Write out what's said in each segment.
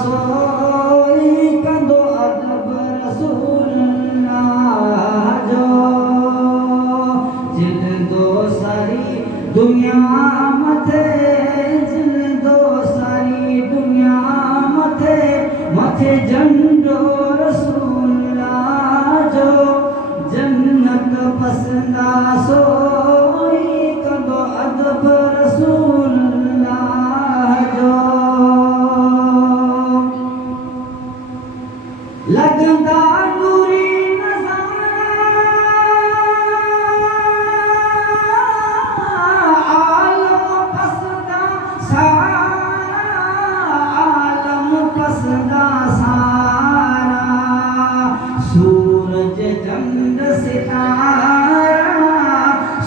सोई कंदो अदब रसूलुल्लाह जो जिंदो सारी दुनिया मथे जिंदो सारी दुनिया मथे मथे झंडो रसूलुल्लाह जो जन्नत पसंदा सोई कंदो अदब रसूलुल्लाह जो लगंदा नूरी आलम पसंदा सारा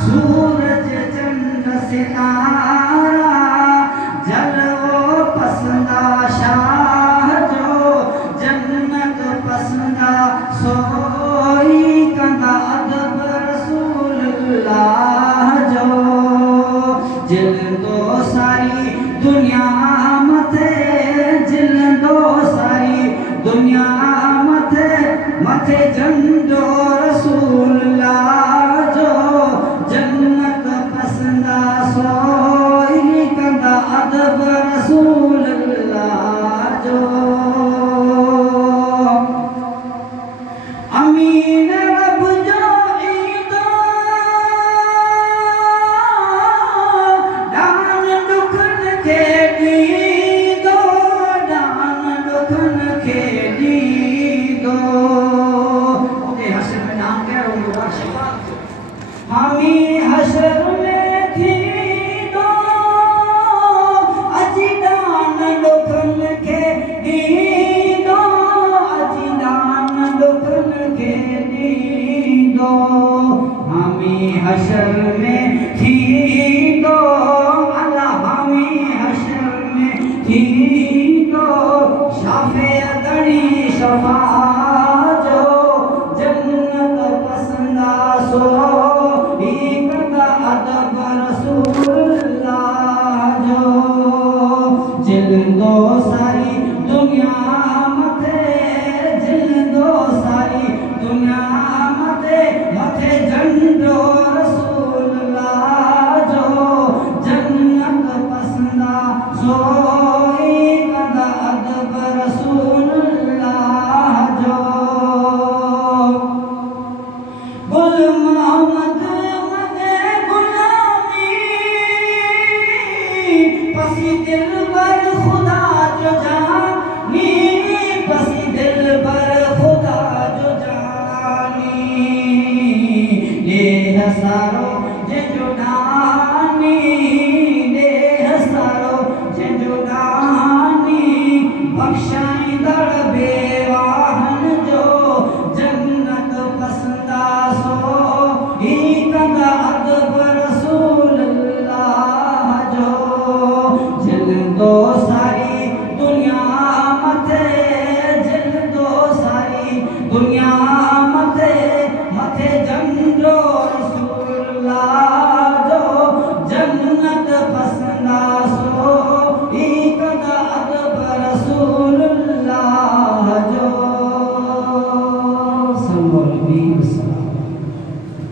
सूरज चंद सितारा जलवो पसंदा शाह जो जन्नत पसंदा सोई कंदा अदब रसूलुल्लाह जो जिंदो सारी दुनिया मथे जिंदो सारी दुनिया मथे मथे झंडो रसूलुल्लाह जो जन्नत पसंदा सोई कंदा अदब रसूलुल्लाह जो अमीन रब जो ईदो डान दुखन खे ॾींदो डान दुखन खे ॾींदो ओके हशर में नाम कहिड़ो हूंदो आहे शफ़ाअत जो हामी हशर में थींदो अजी डान दुखन खे ॾींदो अजी डान दुखन खे ॾींदो हामी हशर में थींदो अला हामी हशर में थींदो शाफ़िअतणी शफ़ा जो जन्नत पसंदा सोई कंदा अदब रसूलुल्लाह जो जिंदो सारी दुनिया मथे जिंदो सारी दुनिया मथे मथे झंडो रसूलुल्लाह जो जन्नत पसंदा सोई कंदा अदब रसूलुल्लाह जो गुल मोहम्मद मगे गुलामी पसी दिल बर खुदा जो जानी पसी दिल बर खुदा जो जानी ले हसारो जे जुडानी ले हसारो जे जुडानी बख्शाई दड़ बेवा